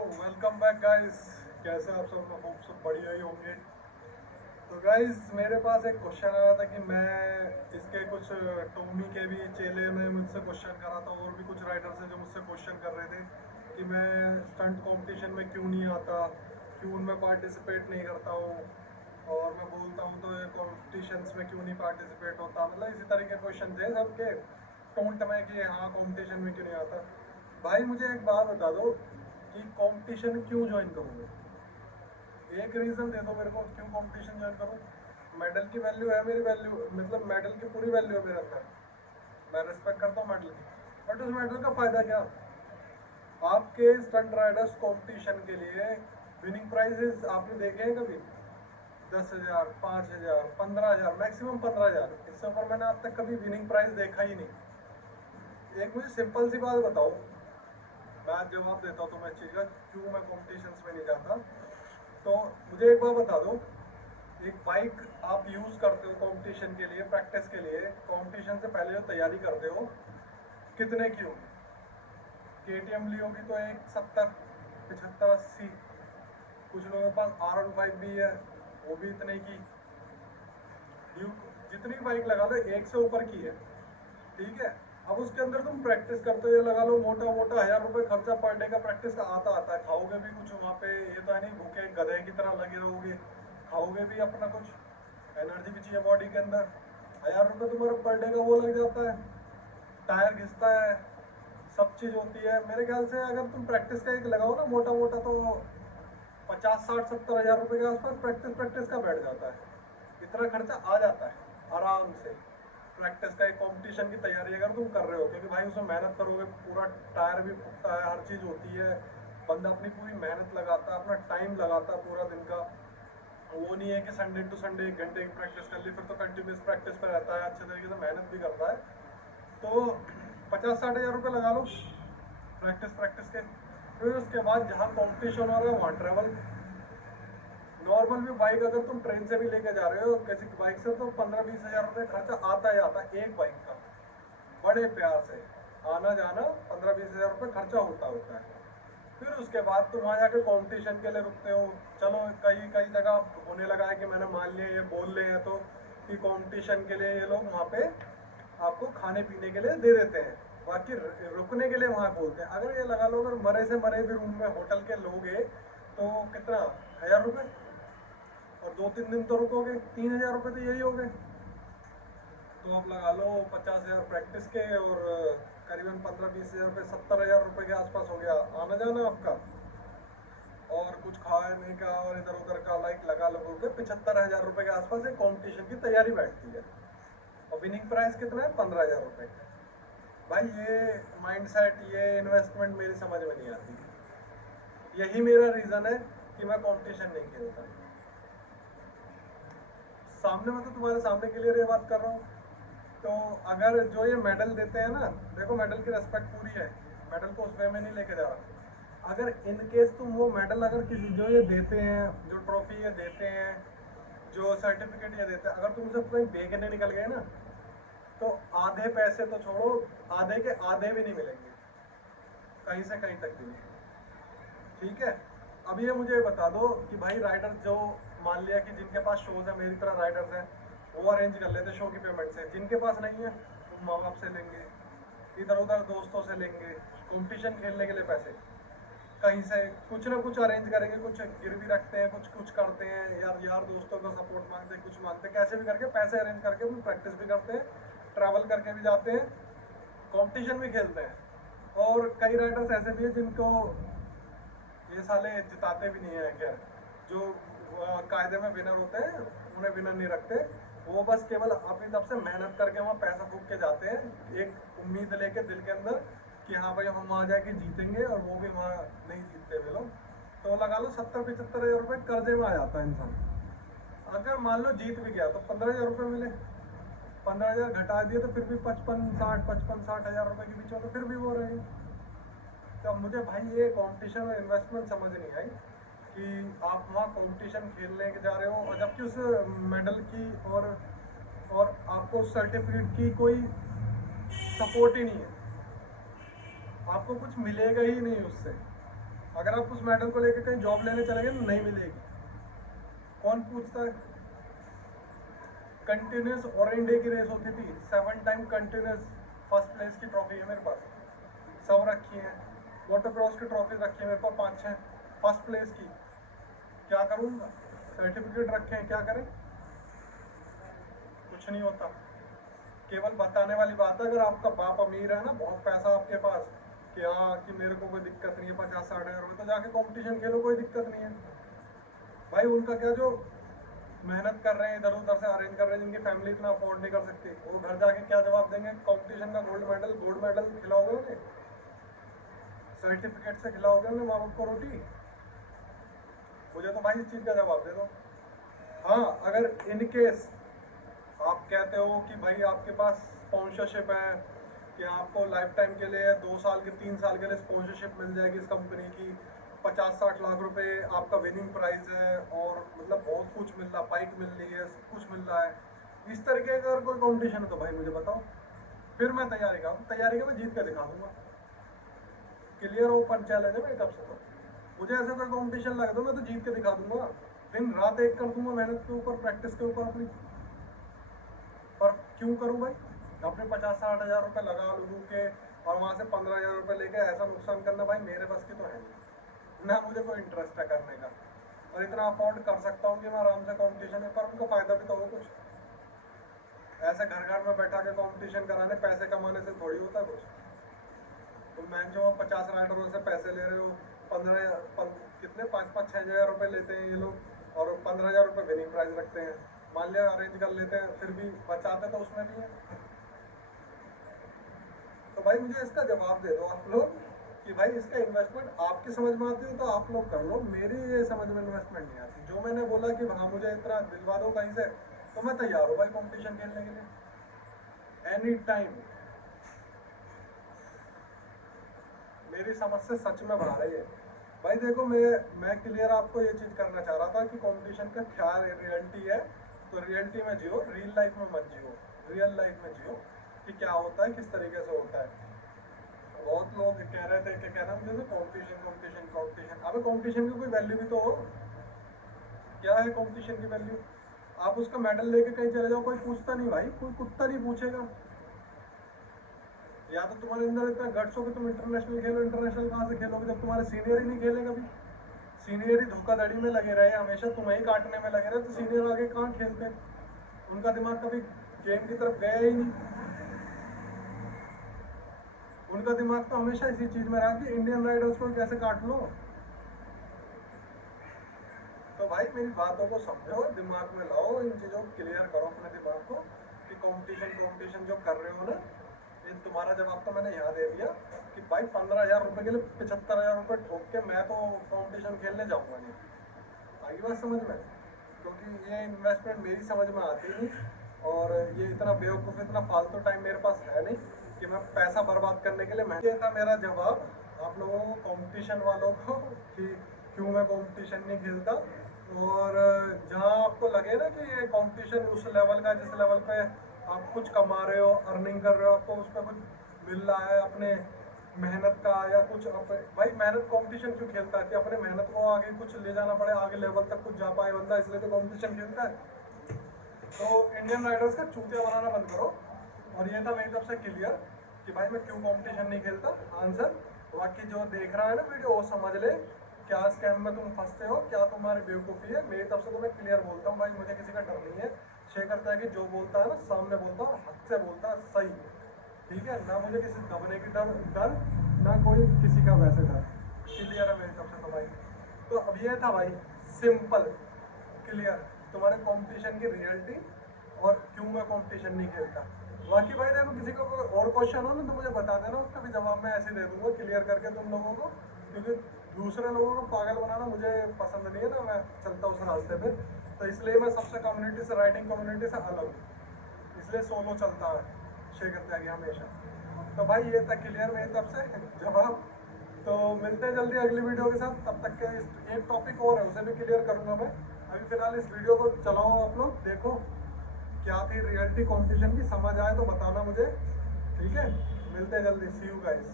Welcome back guys. कैसे आप सब लोग? होप सब बढ़िया ही होंगे। तो गाइस मेरे पास एक क्वेश्चन आया था कि मैं इसके कुछ टोमी के भी चेले ने मुझसे क्वेश्चन करा था और भी कुछ राइडर्स हैं जो मुझसे क्वेश्चन कर रहे थे कि मैं स्टंट कंपटीशन में क्यों नहीं आता, क्यों उनमें पार्टिसिपेट नहीं करता हूँ, और मैं बोलता हूँ तो ये कॉम्पिटिशन्स में क्यों नहीं पार्टिसिपेट होता। मतलब इसी तरह के क्वेश्चन थे सबके टोंट में कि हाँ कॉम्पिटिशन में क्यों नहीं आता। भाई मुझे एक बात बता दो कि कंपटीशन क्यों ज्वाइन करूँ? एक रीजन दे दो मेरे को क्यों कंपटीशन ज्वाइन करूँ। मेडल की वैल्यू है, मेरी वैल्यू मतलब मेडल की पूरी वैल्यू है मेरे अंदर, मैं रिस्पेक्ट करता हूँ मेडल की, बट उस मेडल का फायदा क्या? आपके स्टंट राइडर्स कंपटीशन के लिए विनिंग प्राइजेस आपने देखे हैं कभी? 10,000, 5,000, 15,000, मैक्सिमम 15,000। इससे ऊपर मैंने आज तक कभी विनिंग प्राइज देखा ही नहीं। एक मुझे सिंपल सी बात बताओ, मैं जवाब देता हूँ तुम्हें चीज़ का क्यों मैं कॉम्पिटिशन्स में नहीं जाता। तो मुझे एक बात बता दो, एक बाइक आप यूज़ करते हो कंपटीशन के लिए, प्रैक्टिस के लिए, कंपटीशन से पहले जो तैयारी करते हो कितने की होगी? KTM ली होगी तो एक 70, 75, 80। कुछ लोगों के पास R15 भी है, वो भी इतने की। जितनी बाइक लगा लो एक से ऊपर की है, ठीक है। अब उसके अंदर तुम प्रैक्टिस करते हो, ये लगा लो मोटा मोटा 1,000 रुपये खर्चा पर डे का प्रैक्टिस का आता आता है। खाओगे भी कुछ वहाँ पे, ये तो है नहीं भूखे गधे की तरह लगे रहोगे, खाओगे भी अपना कुछ, एनर्जी भी चाहिए बॉडी के अंदर। 1,000 रुपये तुम्हारा पर डे का वो लग जाता है, टायर घिसता है, सब चीज़ होती है। मेरे ख्याल से अगर तुम प्रैक्टिस का एक लगाओ ना मोटा मोटा तो 50, 60, 70 हज़ार रुपये के आसपास प्रैक्टिस प्रैक्टिस का बैठ जाता है। इतना खर्चा आ जाता है आराम से। प्रैक्टिस का एक कंपटीशन की तैयारी अगर तुम कर रहे हो, क्योंकि भाई उसमें मेहनत करोगे, पूरा टायर भी फूकता है, हर चीज़ होती है, बंदा अपनी पूरी मेहनत लगाता है, अपना टाइम लगाता है पूरा दिन का। वो नहीं है कि संडे टू संडे 1 घंटे की प्रैक्टिस कर ली, फिर तो कंटिन्यूस प्रैक्टिस पे रहता है, अच्छे तरीके से मेहनत भी करता है। तो 50, 60 हज़ार रुपये लगा लो प्रैक्टिस प्रैक्टिस के। फिर उसके बाद जहाँ कंपटीशन हो रहा है वहाँ ट्रैवल। नॉर्मल भी बाइक अगर तुम ट्रेन से भी लेके जा रहे हो किसी बाइक से तो 15, 20 हज़ार रुपये खर्चा आता ही आता है एक बाइक का, बड़े प्यार से आना जाना 15, 20 हज़ार रुपये खर्चा होता है। फिर उसके बाद तुम वहाँ जाके कंपटीशन के लिए रुकते हो। चलो कई कई जगह होने लगा है कि मैंने मान लिया ये बोल रहे हैं तो कि कंपटीशन के लिए ये लोग वहाँ पे आपको खाने पीने के लिए दे देते हैं, बाकी रुकने के लिए वहाँ बोलते हैं। अगर ये लगा लो अगर मरे से मरे भी रूम में होटल के लोगे तो कितना, 1,000 रुपये, और 2-3 दिन तो रुकोगे, 3,000 रुपये तो यही हो गए। तो आप लगा लो 50,000 प्रैक्टिस के और करीबन 15-20 हज़ार रुपये, 70 हज़ार रुपये के आसपास हो गया आना जाना आपका, और कुछ खाने का और इधर उधर का लाइक लगा लो के 75 हज़ार रुपये के आसपास एक कॉम्पिटिशन की तैयारी बैठती है। और विनिंग प्राइस कितना है? 15,000 रुपये। भाई ये माइंडसेट, ये इन्वेस्टमेंट मेरी समझ में नहीं आती। यही मेरा रीज़न है कि मैं कंपटीशन नहीं खेलता। सामने में तो तुम्हारे सामने क्लियर ये बात कर रहा हूँ। तो अगर जो ये मेडल देते हैं ना, देखो मेडल की रेस्पेक्ट पूरी है, मेडल को उस वे में नहीं लेके जा रहा। अगर इन केस तुम वो मेडल अगर किसी जो ये देते हैं, जो ट्रॉफी ये देते हैं, जो सर्टिफिकेट ये देते हैं, अगर तुम उसे कहीं बेचने निकल गए ना तो आधे पैसे तो छोड़ो, आधे के आधे भी नहीं मिलेंगे, कहीं से कहीं तक भी नहीं। ठीक है। अब ये मुझे बता दो कि भाई राइडर जो, मान लिया कि जिनके पास शोज है, मेरी तरह राइडर्स हैं, वो अरेंज कर लेते शो की पेमेंट से। जिनके पास नहीं है वो माँ बाप से लेंगे, इधर उधर दोस्तों से लेंगे, कंपटीशन खेलने के लिए पैसे कहीं से कुछ ना कुछ अरेंज करेंगे, कुछ गिरवी रखते हैं, कुछ कुछ करते हैं, यार यार दोस्तों का सपोर्ट मांगते हैं, कुछ मांगते हैं, कैसे भी करके पैसे अरेंज करके अपनी प्रैक्टिस भी करते हैं, ट्रैवल करके भी जाते हैं, कंपटीशन भी खेलते हैं। और कई राइडर्स ऐसे भी हैं जिनको ये साले जिताते भी नहीं है। खैर जो कायदे में विनर होते हैं उन्हें विनर नहीं रखते, वो बस केवल अपनी तरफ से मेहनत करके वहाँ पैसा फूक के जाते हैं, एक उम्मीद लेके दिल के अंदर कि हाँ भाई हम वहाँ जाके जीतेंगे, और वो भी वहाँ नहीं जीतते वे लोग। तो लगा लो 70-75 हज़ार रुपये कर्जे में आ जाता है इंसान। अगर मान लो जीत भी गया तो 15,000 रुपये मिले, 15,000 घटा दिए तो फिर भी 55, 60 हज़ार रुपये के बीच में तो फिर भी वो रहे। तो मुझे भाई ये कंपटीशन और इन्वेस्टमेंट समझ नहीं आई कि आप वहाँ कंपटीशन खेलने के जा रहे हो और जबकि उस मेडल की और आपको उस सर्टिफिकेट की कोई सपोर्ट ही नहीं है, आपको कुछ मिलेगा ही नहीं उससे। अगर आप उस मेडल को लेकर कहीं जॉब लेने चले गए ना, नहीं मिलेगी। कौन पूछता है? कंटिन्यूस और इंडिया की रेस होती थी, 7 टाइम कंटिन्यूस फर्स्ट प्लेस की ट्रॉफी है मेरे पास, सब रखी है। वाटर क्रॉस की ट्रॉफी रखी है मेरे पास 5-6 फर्स्ट प्लेस की। क्या करूँगा? सर्टिफिकेट रखे हैं, क्या करें? कुछ नहीं होता। केवल बताने वाली बात है। अगर आपका बाप अमीर है ना, बहुत पैसा आपके पास, कि हाँ कि मेरे को कोई दिक्कत नहीं है 50-60 हज़ार रुपये, तो जाके कंपटीशन खेलो, कोई दिक्कत नहीं है भाई। उनका क्या, जो मेहनत कर रहे हैं इधर उधर से अरेंज कर रहे हैं, जिनकी फैमिली इतना अफोर्ड नहीं कर सकती, वो घर जाके क्या जवाब देंगे? कंपटीशन का गोल्ड मेडल खिलाओगे उन्हें? सर्टिफिकेट से खिलाओगे उन्हें माँ बाप को रोटी? मुझे तो भाई इस चीज़ का जवाब दे दो। हाँ, अगर इन केस आप कहते हो कि भाई आपके पास स्पॉन्सरशिप है, कि आपको लाइफ टाइम के लिए 2 साल के 3 साल के लिए स्पॉन्सरशिप मिल जाएगी इस कंपनी की, 50-60 लाख रुपए आपका विनिंग प्राइज है, और मतलब बहुत कुछ मिल रहा, बाइक मिल रही है, सब कुछ मिल रहा है, इस तरीके का अगर कोई कॉम्पिटिशन है तो भाई मुझे बताओ, फिर मैं तैयारी का मैं जीत कर दिखा दूंगा। क्लियर ओपन चैलेंज है मेरी तरफ से। तो मुझे ऐसा कोई कॉम्पिटिशन लगे तो मैं तो जीत के दिखा दूंगा, दिन रात एक कर दूंगा मेहनत के ऊपर, प्रैक्टिस के ऊपर अपनी। पर क्यों करूं भाई? अपने 50-60 हज़ार रुपये लगा लूँ के, और वहाँ से 15 हज़ार रुपये लेके ऐसा नुकसान करना भाई मेरे बस की तो है नहीं ना, मुझे कोई इंटरेस्ट है करने का। और इतना अफोर्ड कर सकता हूँ कि मैं आराम से कंपटीशन है, पर उनको फ़ायदा भी तो हो कुछ। ऐसे घर घर में बैठा के कंपटीशन कराने, पैसे कमाने से थोड़ी होता कुछ। तुम मैं जो 50 राइडरों से पैसे ले रहे हो, 15 कितने 5-5-6 हज़ार रुपये लेते हैं ये लोग, और 15 हज़ार रुपये विनिंग प्राइज रखते हैं। मान लिया अरेंज कर लेते हैं, फिर भी बचाते तो उसमें भी है। तो भाई मुझे इसका जवाब दे दो आप लोग, कि भाई इसका इन्वेस्टमेंट आपकी समझ में आती हो तो आप लोग कर लो, मेरी ये समझ में इन्वेस्टमेंट नहीं आती। जो मैंने बोला कि हाँ मुझे इतना दिलवा दो कहीं से, तो मैं तैयार हूँ भाई कंपटीशन खेलने के लिए एनी टाइम। मेरी समझ से सच में बाहर है ये भाई। देखो मैं क्लियर आपको ये चीज़ करना चाह रहा था कि कंपटीशन का क्या रियलिटी है, तो रियलिटी में जियो, रियल लाइफ में मत जियो। रियल लाइफ में जियो कि क्या होता है, किस तरीके से होता है। बहुत लोग कह रहे थे कि कहना मुझे कंपटीशन कंपटीशन कंपटीशन, अबे कंपटीशन की कोई वैल्यू भी तो हो। क्या है कंपटीशन की वैल्यू? आप उसका मेडल लेके कहीं चले जाओ, कोई पूछता नहीं भाई, कोई कुत्ता नहीं पूछेगा। या तो तुम्हारे अंदर इतना गट्स हो कि तुम इंटरनेशनल खेलो, इंटरनेशनल कहाँ से खेलोगे जब तुम्हारे सीनियर ही नहीं खेले कभी? सीनियर ही धोखाधड़ी में लगे रहे, हमेशा तुम्हें ही काटने में लगे रहे, तो सीनियर आगे कहाँ खेलते? उनका दिमाग कभी गेम की तरफ गया ही नहीं। उनका दिमाग तो हमेशा इसी चीज में रहा कि इंडियन राइडर्स को कैसे काट लो। तो भाई मेरी बातों को समझो, दिमाग में लाओ, इन चीज़ों को क्लियर करो अपने दिमाग को, कि कंपटीशन जो कर रहे हो ना, ये तुम्हारा जवाब तो मैंने यहाँ दे दिया कि भाई 15 हज़ार रुपये के लिए 75 हज़ार रुपये ठोक के मैं तो कंपटीशन खेलने जाऊँगा नहीं। आगे बात समझ में? क्योंकि ये इन्वेस्टमेंट मेरी समझ में आती नहीं, और ये इतना बेवकूफ़, इतना फालतू टाइम मेरे पास है नहीं कि मैं पैसा बर्बाद करने के लिए। मैं ये था मेरा जवाब आप लोगों को, कंपटीशन वालों को, कि क्यों मैं कंपटीशन नहीं खेलता। और जहाँ आपको लगे ना कि ये कंपटीशन उस लेवल का, जिस लेवल पे आप कुछ कमा रहे हो, अर्निंग कर रहे हो, आपको उस पर कुछ मिल रहा है अपने मेहनत का, या कुछ भाई मेहनत कंपटीशन क्यों खेलता है? कि अपने मेहनत को आगे कुछ ले जाना पड़े, आगे लेवल तक कुछ जा पाए बंदा, इसलिए तो कंपटीशन खेलता है। तो इंडियन राइडर्स का चूतिया बनाना बंद करो। और ये था मेरी तरफ से क्लियर कि भाई मैं क्यों कंपटीशन नहीं खेलता, आंसर। बाकी जो देख रहा है ना वीडियो, वो समझ ले क्या स्कैम में तुम फंसते हो, क्या तुम्हारी बेवकूफ़ी है। मेरी तरफ से तो मैं क्लियर बोलता हूँ भाई, मुझे किसी का डर नहीं है। शेखर है कि जो बोलता है ना सामने बोलता है, हद से बोलता है सही, ठीक है ना? मुझे किसी दबने की डर ना कोई किसी का वैसे डर। क्लियर है मेरी तरफ से तो भाई। तो अब ये था भाई सिंपल क्लियर तुम्हारे कंपटीशन की रियलिटी, और क्यों मैं कंपटीशन नहीं खेलता। बाकी भाई देखो, किसी को और क्वेश्चन हो ना तो मुझे बता देना, उसका भी जवाब मैं ऐसे दे दूंगा क्लियर करके तुम लोगों को। क्योंकि दूसरे लोगों को पागल बनाना मुझे पसंद नहीं है ना, मैं चलता उस रास्ते पे। तो इसलिए मैं सबसे कम्युनिटी से, राइडिंग कम्युनिटी से अलग हूँ, इसलिए सोलो चलता है शेखर त्यागी हमेशा। तो भाई ये था क्लियर मेरी तरफ से जवाब। तो मिलते हैं जल्दी अगली वीडियो के साथ। तब तक के एक टॉपिक और है, उसे भी क्लियर करूंगा मैं। अभी फिलहाल इस वीडियो को चलाओ, आप लोग देखो क्या थी रियलिटी कंपटीशन की, समझ आए तो बताना मुझे, ठीक है? मिलते हैं जल्दी, सी यू गाइस।